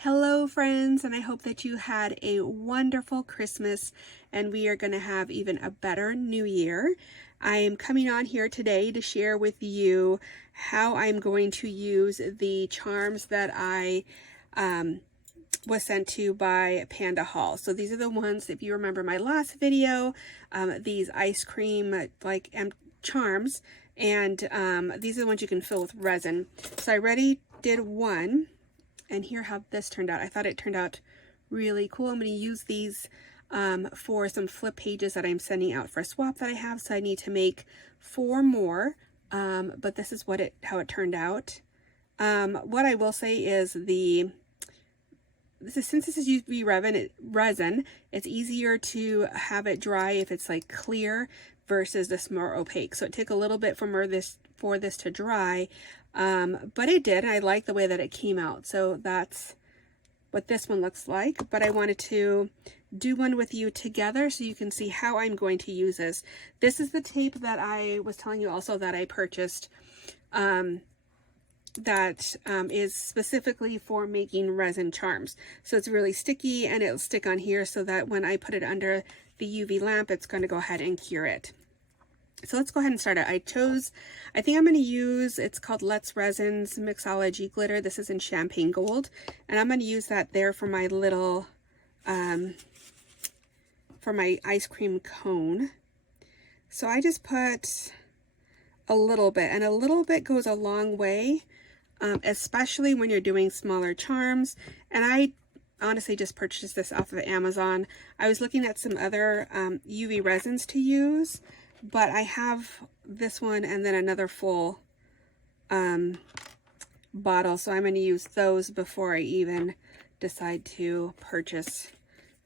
Hello friends, and I hope that you had a wonderful Christmas and we are going to have even a better New Year. I am coming on here today to share with you how I'm going to use the charms that I was sent to by PandaHall. So these are the ones, if you remember my last video, these ice cream charms, and these are the ones you can fill with resin. So I already did one. And here how this turned out. I thought it turned out really cool. I'm going to use these for some flip pages that I'm sending out for a swap that I have. So I need to make 4 more. But this is how it turned out. What I will say is since this is UV resin, it's easier to have it dry if it's like clear versus this more opaque. So it took a little bit for this to dry. But it did, and I like the way that it came out. So that's what this one looks like. But I wanted to do one with you together so you can see how I'm going to use this. This is the tape that I was telling you also that I purchased that is specifically for making resin charms. So it's really sticky and it'll stick on here so that when I put it under the UV lamp, it's going to go ahead and cure it. So let's go ahead and start it. I think I'm going to use, it's called Let's Resins Mixology Glitter. This is in Champagne Gold. And I'm going to use that there for my little, for my ice cream cone. So I just put a little bit, and a little bit goes a long way, especially when you're doing smaller charms. And I honestly just purchased this off of Amazon. I was looking at some other UV resins to use, but I have this one and then another full bottle, so I'm going to use those before I even decide to purchase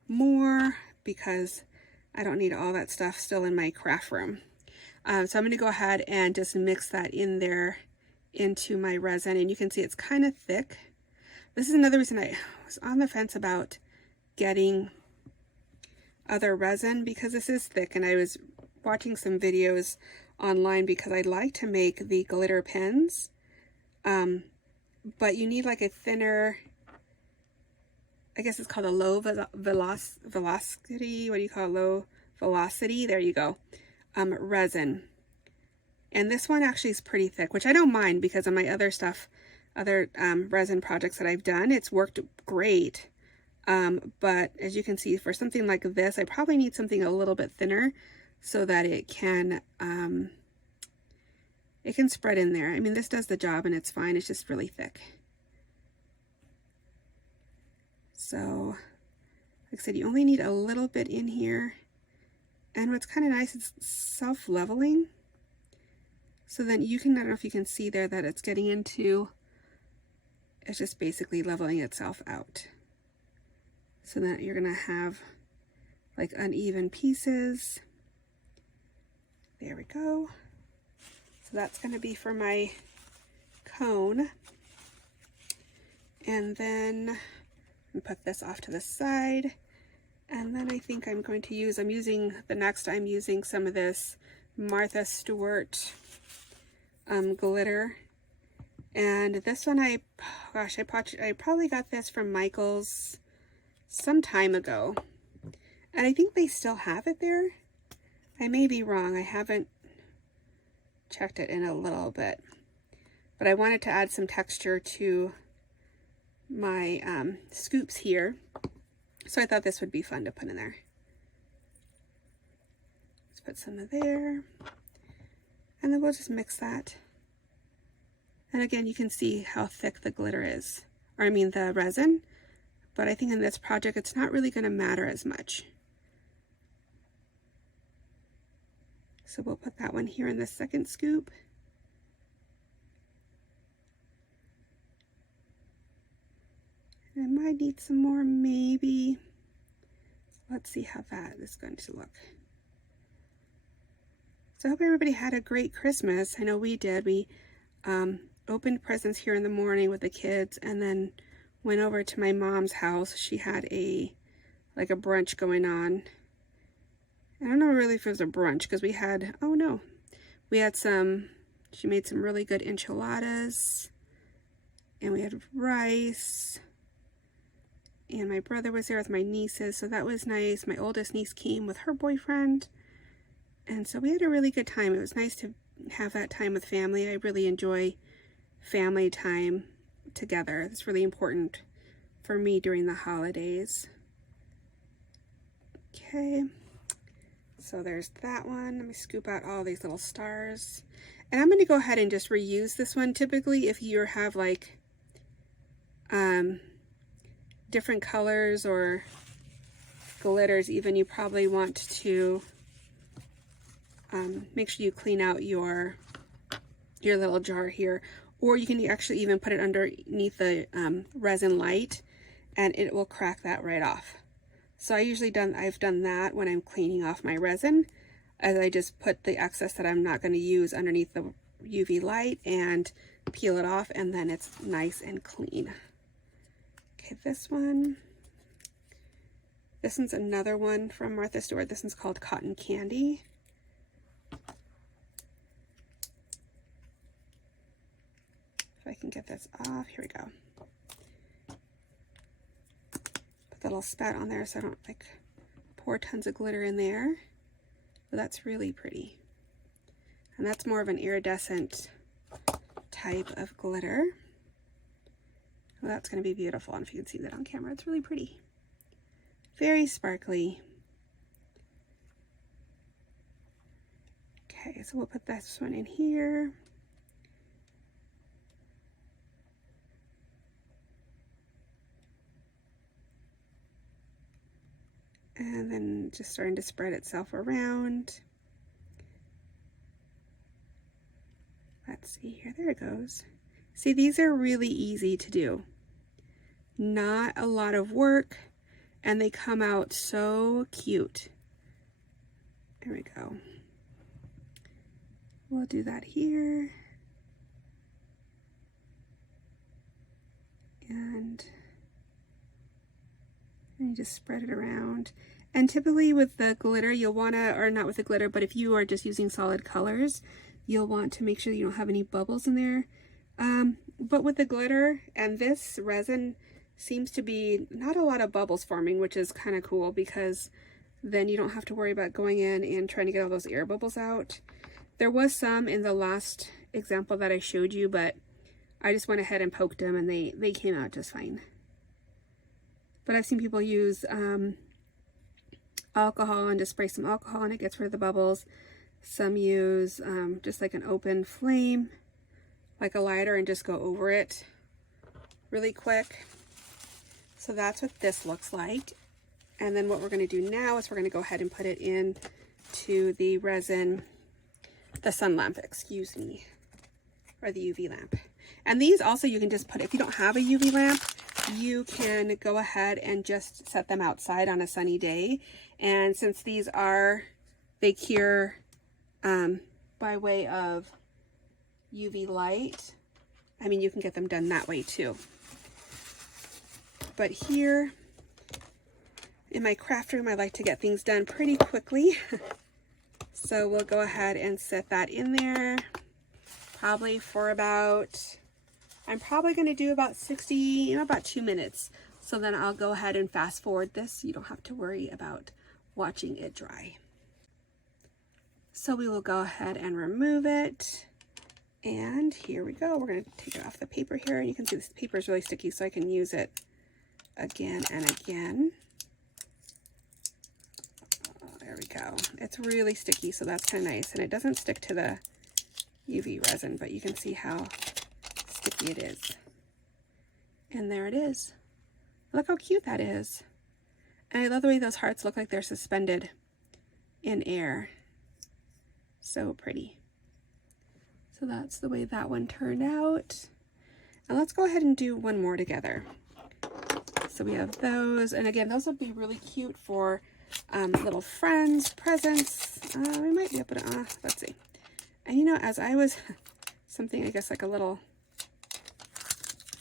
more, because I don't need all that stuff still in my craft room. So I'm going to go ahead and just mix that in there into my resin, and you can see it's kind of thick. This is another reason I was on the fence about getting other resin, because this is thick, and I was watching some videos online because I'd like to make the glitter pens, but you need like a thinner, I guess it's called a low velocity, what do you call it? Low velocity, there you go, resin. And this one actually is pretty thick, which I don't mind because of my other stuff, resin projects that I've done, it's worked great. But as you can see, for something like this, I probably need something a little bit thinner so that it can spread in there. I mean, this does the job and it's fine. It's just really thick. So, like I said, you only need a little bit in here. And what's kind of nice, it's self-leveling. So then you can, I don't know if you can see there that it's getting into, it's just basically leveling itself out. So that you're gonna have like uneven pieces. There we go. So that's going to be for my cone. And then I'm put this off to the side. And then I think I'm going to use, I'm using some of this Martha Stewart glitter. And this one I probably got this from Michael's some time ago. And I think they still have it there. I may be wrong. I haven't checked it in a little bit, but I wanted to add some texture to my scoops here, so I thought this would be fun to put in there. Let's put some of there, and then we'll just mix that. And again, you can see how thick the glitter is, or I mean the resin, but I think in this project it's not really going to matter as much. So we'll put that one here in the second scoop. And I might need some more, maybe. Let's see how that is going to look. So I hope everybody had a great Christmas. I know we did. We opened presents here in the morning with the kids and then went over to my mom's house. She had a brunch going on. I don't know really if it was a brunch because we had, she made some really good enchiladas, and we had rice, And my brother was there with my nieces, so that was nice. My oldest niece came with her boyfriend. And so we had a really good time. It was nice to have that time with family. I really enjoy family time together. It's really important for me during the holidays. Okay, so there's that one. Let me scoop out all these little stars. And I'm going to go ahead and just reuse this one. Typically, if you have like different colors or glitters even, you probably want to make sure you clean out your little jar here, or you can actually even put it underneath the resin light and it will crack that right off. So I've done that when I'm cleaning off my resin, as I just put the excess that I'm not going to use underneath the UV light and peel it off, and then it's nice and clean. Okay, this one's another one from Martha Stewart. This one's called Cotton Candy. If I can get this off, here we go. Put the little spout on there so I don't like pour tons of glitter in there. But that's really pretty. And that's more of an iridescent type of glitter. Well, that's going to be beautiful. And if you can see that on camera, it's really pretty. Very sparkly. Okay, so we'll put this one in here. And then just starting to spread itself around. Let's see here, there it goes. See, these are really easy to do. Not a lot of work, and they come out so cute. There we go. We'll do that here. And you just spread it around. And typically with the glitter, you'll want to, or not with the glitter, but if you are just using solid colors, you'll want to make sure you don't have any bubbles in there. But with the glitter and this resin seems to be not a lot of bubbles forming, which is kind of cool, because then you don't have to worry about going in and trying to get all those air bubbles out. There was some in the last example that I showed you, but I just went ahead and poked them and they came out just fine. But I've seen people use alcohol and just spray some alcohol and it gets rid of the bubbles. Some use just like an open flame, like a lighter, and just go over it really quick. So that's what this looks like. And then what we're going to do now is we're going to go ahead and put it in to the resin, the sun lamp, excuse me, or the UV lamp. And these also you can just put, if you don't have a UV lamp, you can go ahead and just set them outside on a sunny day. And since these are, they cure by way of UV light, I mean, you can get them done that way too. But here in my craft room, I like to get things done pretty quickly. So we'll go ahead and set that in there, probably for about, I'm probably going to do about 60, about 2 minutes. So then I'll go ahead and fast forward this so you don't have to worry about watching it dry. So we will go ahead and remove it. And here we go. We're going to take it off the paper here. And you can see this paper is really sticky, so I can use it again and again. Oh, there we go. It's really sticky, so that's kind of nice. And it doesn't stick to the UV resin, but you can see how sticky it is. And there it is. Look how cute that is. And I love the way those hearts look like they're suspended in air. So pretty. So that's the way that one turned out. And let's go ahead and do one more together. So we have those, and again, those would be really cute for little friends, presents. We might be able to, let's see. And you know, as I was, something I guess like a little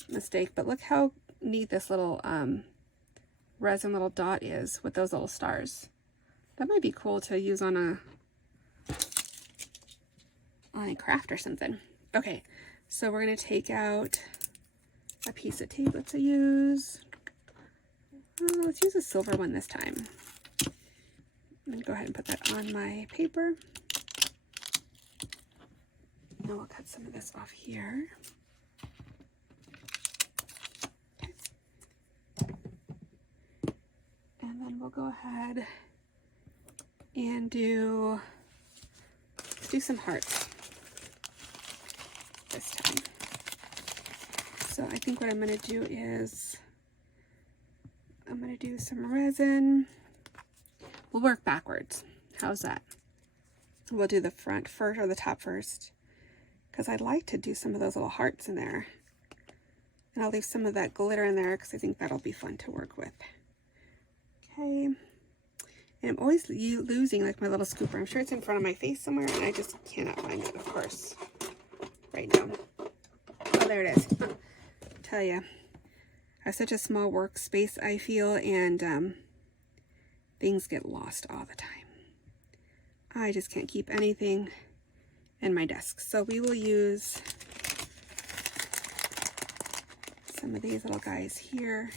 mistake, but look how neat this little resin little dot is with those little stars. That might be cool to use on a craft or something. Okay, so we're going to take out a piece of tape to use. Let's use a silver one this time. I'm going to go ahead and put that on my paper. Now we'll cut some of this off here. Okay. And then we'll go ahead and do some hearts this time. So I think what I'm going to do is I'm going to do some resin. We'll work backwards. How's that? We'll do the front first, or the top first, because I'd like to do some of those little hearts in there. And I'll leave some of that glitter in there because I think that'll be fun to work with. Okay. And I'm always losing like my little scooper. I'm sure it's in front of my face somewhere and I just cannot find it, of course, right now. Oh, there it is. Tell ya, I have such a small workspace, I feel, and things get lost all the time. I just can't keep anything in my desk. So we will use some of these little guys here.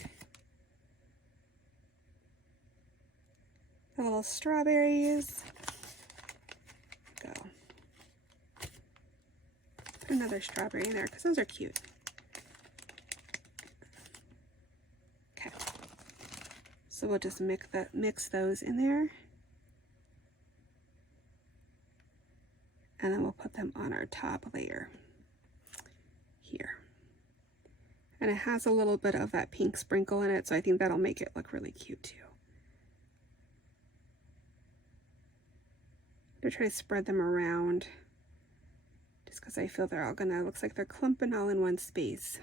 The little strawberries. Go. Put another strawberry in there because those are cute. Okay. So we'll just mix those in there. And then we'll put them on our top layer here. And it has a little bit of that pink sprinkle in it, so I think that'll make it look really cute too. I'm gonna try to spread them around just because I feel they're all gonna, looks like they're clumping all in one space.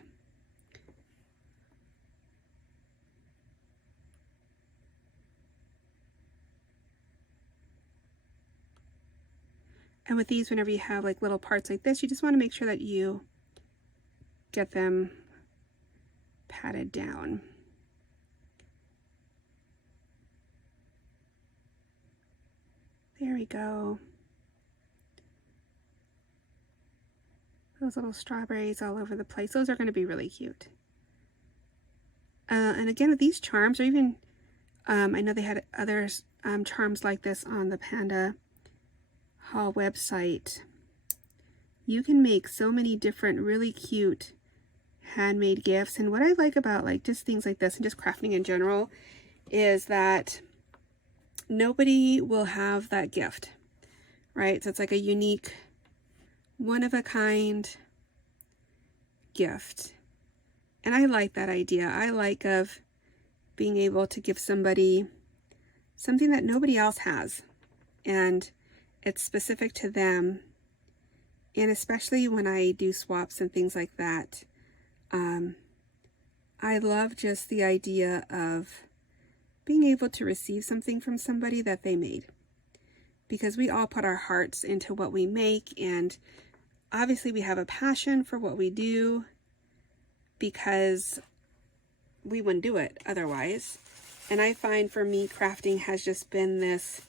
And with these, whenever you have like little parts like this, you just want to make sure that you get them patted down. There we go. Those little strawberries all over the place. Those are going to be really cute. And again, with these charms, or even, I know they had other charms like this on the PandaHall website. You can make so many different really cute handmade gifts. And what I like about like just things like this and just crafting in general is that nobody will have that gift, right? So it's like a unique, one-of-a-kind gift. And I like that idea. I like of being able to give somebody something that nobody else has. And it's specific to them. And especially when I do swaps and things like that, I love just the idea of being able to receive something from somebody that they made. Because we all put our hearts into what we make, and obviously we have a passion for what we do because we wouldn't do it otherwise. And I find for me, crafting has just been this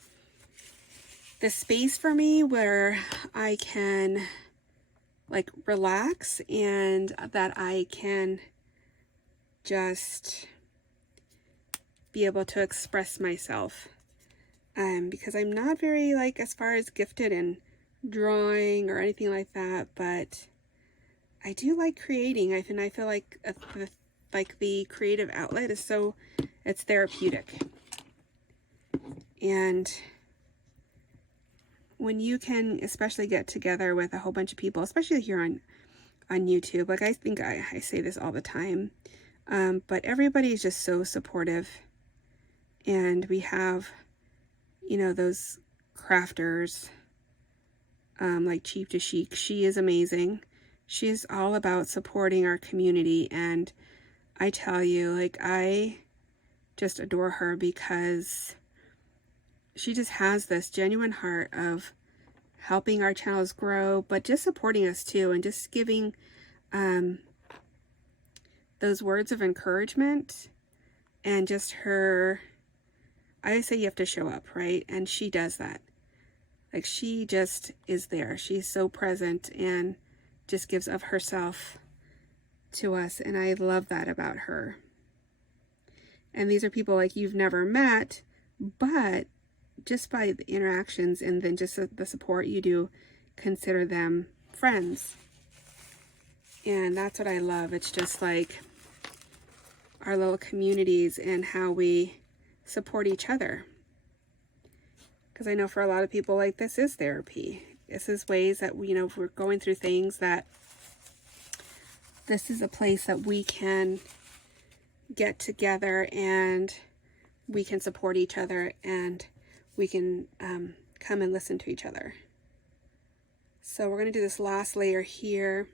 space for me where I can like relax and that I can just be able to express myself. Because I'm not very like as far as gifted in drawing or anything like that, but I do like creating. I feel like the creative outlet is so, it's therapeutic. And when you can especially get together with a whole bunch of people, especially here on YouTube, like I think I say this all the time, but everybody is just so supportive. And we have, you know, those crafters, like Cheap to Chic. She is amazing. She is all about supporting our community. And I tell you, like, I just adore her because she just has this genuine heart of helping our channels grow, but just supporting us too, and just giving those words of encouragement. And just her, I always say you have to show up, right? And she does that. Like, she just is there. She's so present and just gives of herself to us. And I love that about her. And these are people like you've never met, but just by the interactions and then just the support, you do consider them friends. And that's what I love. It's just like our little communities and how we support each other. Because I know for a lot of people, like, this is therapy. This is ways that we, you know, if we're going through things, that this is a place that we can get together and we can support each other and we can come and listen to each other. So we're going to do this last layer here,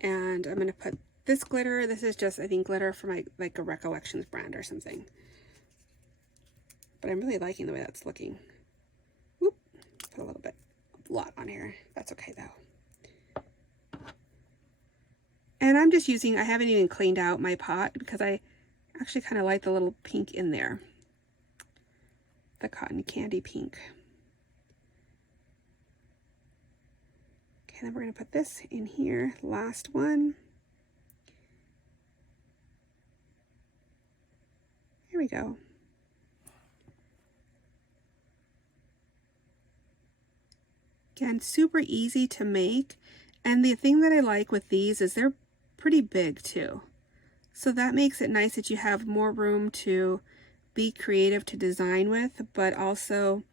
and I'm going to put this glitter. This is just, I think, glitter from like a Recollections brand or something. But I'm really liking the way that's looking. Whoop, put a little bit, a lot on here. That's okay though. And I'm just using, I haven't even cleaned out my pot because I actually kind of like the little pink in there. The cotton candy pink. Okay, then we're going to put this in here, last one. Here we go. Again, super easy to make. And the thing that I like with these is they're pretty big too. So that makes it nice that you have more room to be creative to design with, but also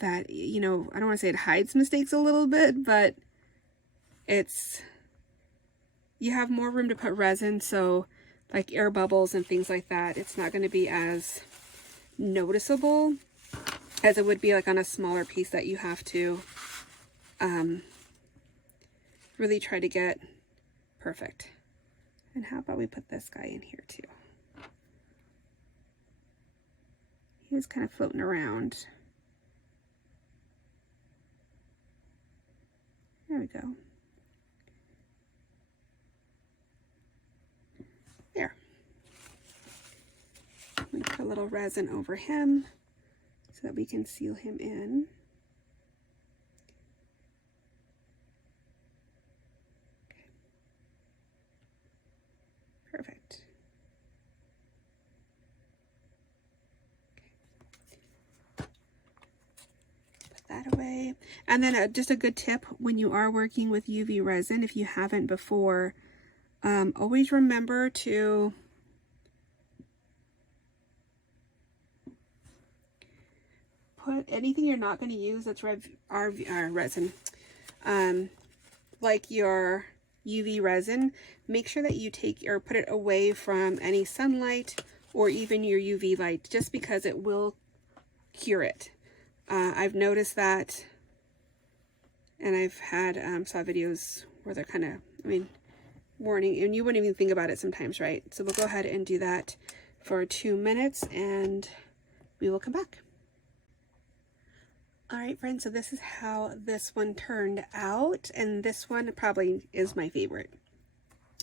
that, you know, I don't want to say it hides mistakes a little bit, but it's, you have more room to put resin, so like air bubbles and things like that, it's not going to be as noticeable as it would be like on a smaller piece that you have to really try to get perfect. And how about we put this guy in here too? He was kind of floating around. There we go. There. I'm going to put a little resin over him so that we can seal him in. Okay. Perfect. Okay. Put that away. And then just a good tip when you are working with UV resin, if you haven't before, always remember to put anything you're not going to use that's resin, like your UV resin, make sure that you take or put it away from any sunlight or even your UV light, just because it will cure it. I've noticed that, and I've had saw videos where they're kind of, I mean, warning, and you wouldn't even think about it sometimes, right? So we'll go ahead and do that for 2 minutes and we will come back. All right, friends, so this is how this one turned out, and this one probably is my favorite.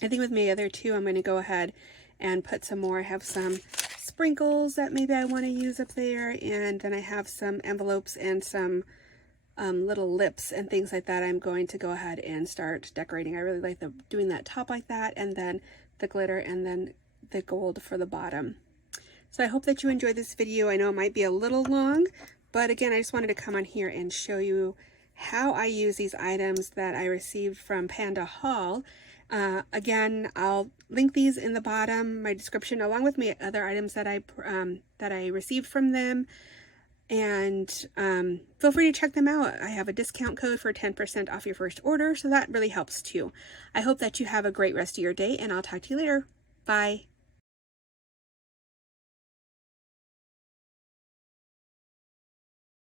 I think with my other two, I'm going to go ahead and put some more. I have some sprinkles that maybe I want to use up there, and then I have some envelopes and some little lips and things like that. I'm going to go ahead and start decorating. I really like doing that top like that, and then the glitter, and then the gold for the bottom. So I hope that you enjoyed this video. I know it might be a little long, but again, I just wanted to come on here and show you how I use these items that I received from PandaHall. Again, I'll link these in the bottom, my description, along with my other items that I received from them. And feel free to check them out. I have a discount code for 10% off your first order, so that really helps too. I hope that you have a great rest of your day, and I'll talk to you later. Bye.